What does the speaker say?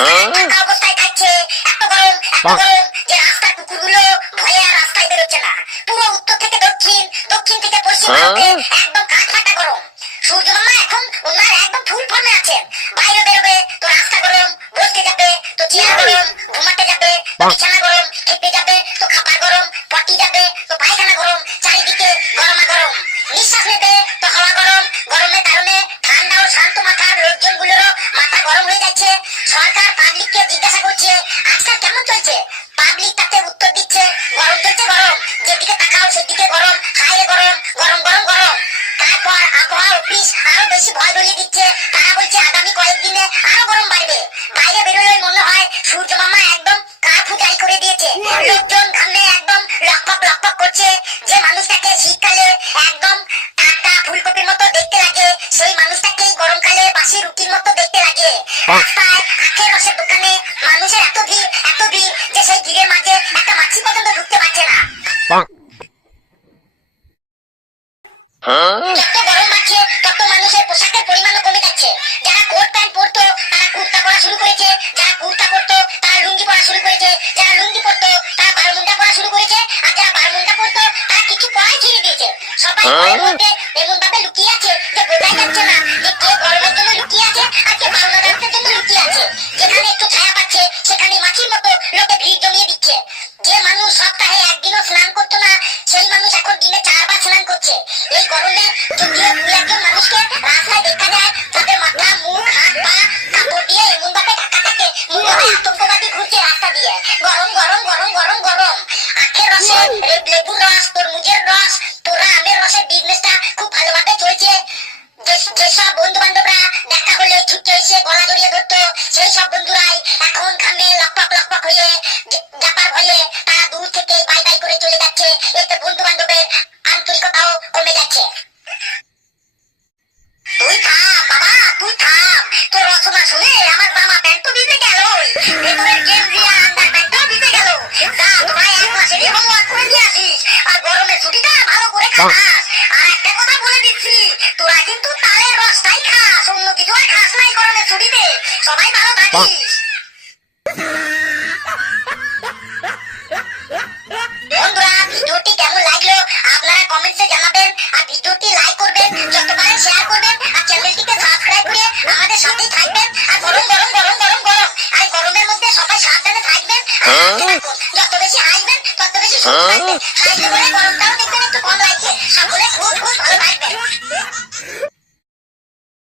থাকা অবস্থায় খাচ্ছে এত গরম এত গরম যে রাস্তার কুকুরগুলো ভয়ে আর রাস্তায় বেরোচ্ছে না। পুরো উত্তর থেকে দক্ষিণ দক্ষিণ থেকে পশ্চিম একদম কাঠফাটা গরম। সূর্য মামা এখন ওনার একদম ফুল ফর্মে আছেন বাইরে বেরোবে তো রাস্তা গরম বসতে যাবে তো চেয়ার গরম ঘুমাতে যাবে বিছানা গরম খেতে যাবে তো খাবার গরম গরম হয়ে যাচ্ছে। সরকার পাবলিককে জিজ্ঞাসা করছে, আজকাল কেমন চলছে? পাবলিক তাতে উত্তর দিচ্ছে, গরম চলছে গরম। যেদিকে তাকাও সেদিকে গরম, হাইরে গরম গরম গরম গরম। তারপর আবহাওয়া অফিস আরও বেশি ভয় ধরিয়ে দিচ্ছে। তারা বলছে, আগামী কয়েকদিনে আরও গরম বাড়বে। বাইরে বেরোলে মনে হয় সূর্য মামা একদম কার্ফু জারি করে দিয়েছে। লোকজন ঘামে একদম লকপক লকপক করছে। যে মানুষটাকে শীতকালে একদম টাটকা ফুলকপির মতো দেখতে লাগে, সেই মানুষটাকেই ভিড়ের মাঝে একটা মাছি পর্যন্ত ঢুকতে পারছে না। যত গরম বাড়ছে তত মানুষের পোশাকের পরিমাণও কমে যাচ্ছে। যারা কোট প্যান্ট পরতো তারা কুর্তা পরা শুরু করেছে। যারা কুর্তা পরতো তারা লুঙ্গি পরা শুরু করেছে। যারা লুঙ্গি পরতো তারা বারমুন্ডা পরা শুরু করেছে। আর যারা বারমুন্ডা পরতো তারা কিছু পরাই ছেড়ে দিয়েছে। সবাই ঘরের মধ্যে এমন ভাবে লুকিয়ে আছে যে বোঝাই যাচ্ছে না যে কে গরমের জন্য লুকিয়ে আছে আর কে বাংলা ডান্সের জন্য লুকিয়ে আছে। যেখানে get. আর একটা যত আমাদের সাথেই থাকবেন আর গরম গরম গরম গরম গরম। আর গরমের মধ্যে সবাই সাবধানে থাকবেন হ্যাঁ। যত বেশি হাসবেন তত বেশি সুখ